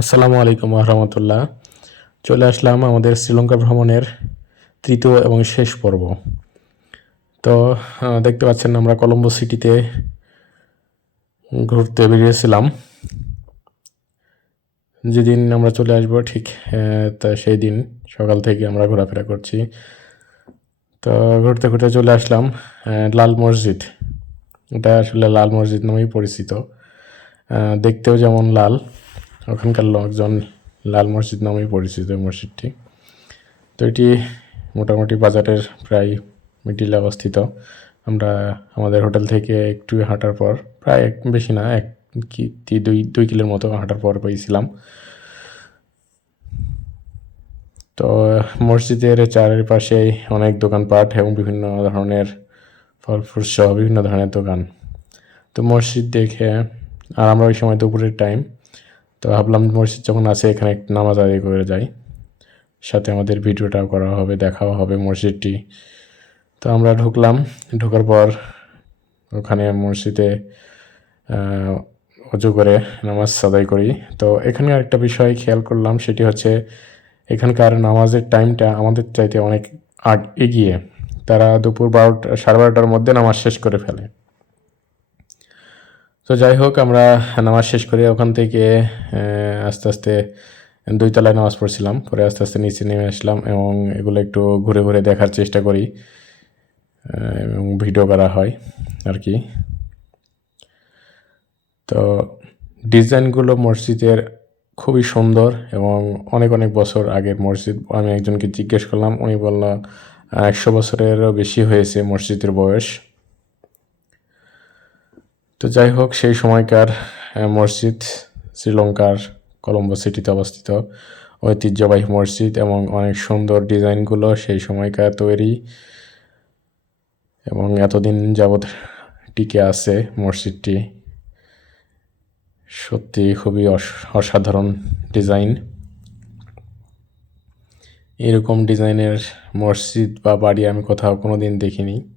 আসসালামু আলাইকুম রহমতুল্লাহ। চলে আসলাম আমাদের শ্রীলঙ্কা ভ্রমণের তৃতীয় এবং শেষ পর্ব। তো দেখতে পাচ্ছেন আমরা কলম্বো সিটিতে ঘুরতে বেরিয়েছিলাম। যেদিন আমরা চলে আসব ঠিক তা সেই দিন সকাল থেকে আমরা ঘোরাফেরা করছি। তো ঘুরতে ঘুরতে চলে আসলাম লাল মসজিদ। এটা আসলে লাল মসজিদ নামেই পরিচিত। দেখতেও যেমন লাল। ওখানকার লোকজন লাল মসজিদ নামেই পরিচিত মসজিদটি। তো এটি মোটামুটি বাজারের প্রায় মিডিলে অবস্থিত। আমরা আমাদের হোটেল থেকে একটু হাঁটার পর, প্রায় এক, বেশি না, এক কি দুই দুই কিলোর মতো হাঁটার পর পেয়েছিলাম। তো মসজিদের চারিপাশে অনেক দোকানপাট এবং বিভিন্ন ধরনের ফল ফ্রুট সহ বিভিন্ন ধরনের দোকান। তো মসজিদ দেখে, আর আমরা ওই সময় দুপুরের টাইম তো ভাবলাম মসজিদ যখন আছে, এখানে নামাজ আদায় করে যাই। সাথে আমাদের ভিডিওটাও করা হবে, দেখাও হবে মসজিদটি। তো আমরা ঢুকলাম। ঢোকার পর ওখানে মসজিদে অজু করে নামাজ আদায় করি। তো এখানে একটা বিষয় খেয়াল করলাম, সেটি হচ্ছে এখানকার নামাজের টাইমটা আমাদের চাইতে অনেক আগ, এগিয়ে। তারা দুপুর বারোটা, সাড়ে বারোটার মধ্যে নামাজ শেষ করে ফেলে। তো যাই হোক আমরা নামাজ শেষ করে ওখান থেকে আস্তে আস্তে দুই তলায় নামাজ পড়ছিলাম। পরে আস্তে আস্তে নিচে নেমে আসলাম এবং এগুলো একটু ঘুরে ঘুরে দেখার চেষ্টা করি এবং ভিডিও করা হয় আর কি। তো, ডিজাইনগুলো মসজিদের খুবই সুন্দর এবং অনেক অনেক বছর আগের মসজিদ, আমি একজনকে জিজ্ঞেস করলাম, উনি বলল একশো বছরেরও বেশি হয়েছে মসজিদের বয়স। তো যাই হোক, সেই সময়কার মসজিদ, শ্রীলঙ্কার কলম্বো সিটিতে অবস্থিত। ঐতিহ্যবাহী মসজিদ এবং অনেক সুন্দর ডিজাইনগুলো সেই সময়কার তৈরি এবং এতদিন যাবৎ টিকে আছে মসজিদটি। সত্যি খুবই অস- অসাধারণ ডিজাইন। এরকম ডিজাইনের মসজিদ বা বাড়ি আমি কোথাও কোনো দিন দেখিনি।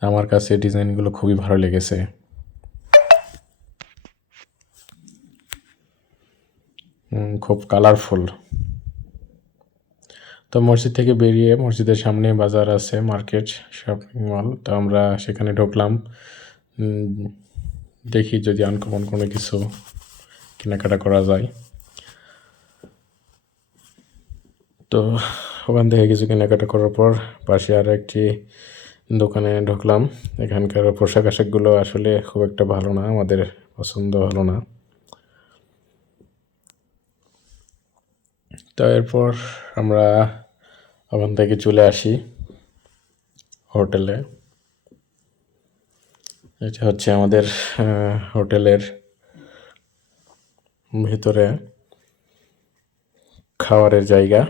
আমার কাছে ডিজাইনগুলো খুবই ভালো লেগেছে। খুব কালারফুল তো মসজিদ থেকে বেরিয়ে মসজিদের সামনে বাজার আছে মার্কেট শপিং মল তো আমরা সেখানে ঢুকলাম। দেখি যদি আনকমন কোনো কিছু কেনাকাটা করা যায়। তো ওখান থেকে কিছু কেনাকাটা করার পর পাশে আর একটি দোকানে ঢুকলাম। এখানকার পোশাক আশাকগুলো আসলে খুব একটা ভালো না, আমাদের পছন্দ হলো না। তো এরপর আমরা ওখান থেকে চলে আসি হোটেলে। এটা হচ্ছে আমাদের হোটেলের ভিতরে খাবারের জায়গা।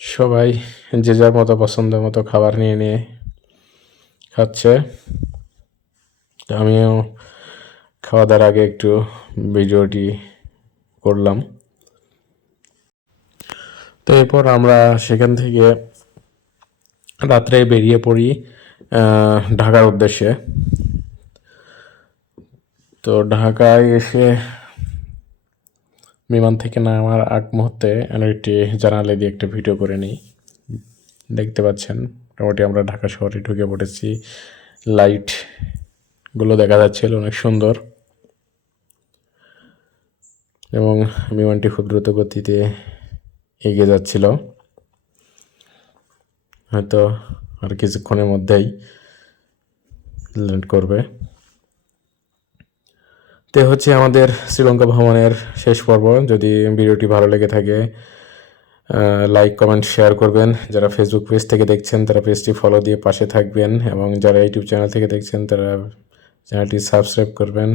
সবাই যে যার মতো পছন্দের মতো খাবার নিয়ে নিয়ে খাচ্ছে। আমিও খাওয়া দাওয়ার আগে একটু ভিডিওটি করলাম। তো এরপর আমরা সেখান থেকে রাত্রে বেরিয়ে পড়ি ঢাকার উদ্দেশ্যে। তো ঢাকায় এসে বিমান থেকে নামার আগ মুহূর্তে আমি একটি জানালে দিয়ে একটা ভিডিও করে নিই। দেখতে পাচ্ছেন, মোটামুটি আমরা ঢাকা শহরে ঢুকে পড়েছি। লাইটগুলো দেখা যাচ্ছিল, অনেক সুন্দর। এবং বিমানটি খুব দ্রুত গতিতে এগিয়ে যাচ্ছিল। হয়তো আর কিছুক্ষণের মধ্যেই ল্যান্ড করবে। তো হচ্ছে আমাদের শ্রীলঙ্কা ভ্রমণের শেষ পর্ব। যদি ভিডিওটি ভালো লেগে থাকে লাইক কমেন্ট শেয়ার করবেন। যারা ফেসবুক পেজ থেকে দেখছেন, তারা পেজটি ফলো দিয়ে পাশে থাকবেন এবং যারা ইউটিউব চ্যানেল থেকে দেখছেন, তারা চ্যানেলটি সাবস্ক্রাইব করবেন।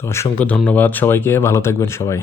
তো অসংখ্য ধন্যবাদ সবাইকে ভালো থাকবেন সবাই।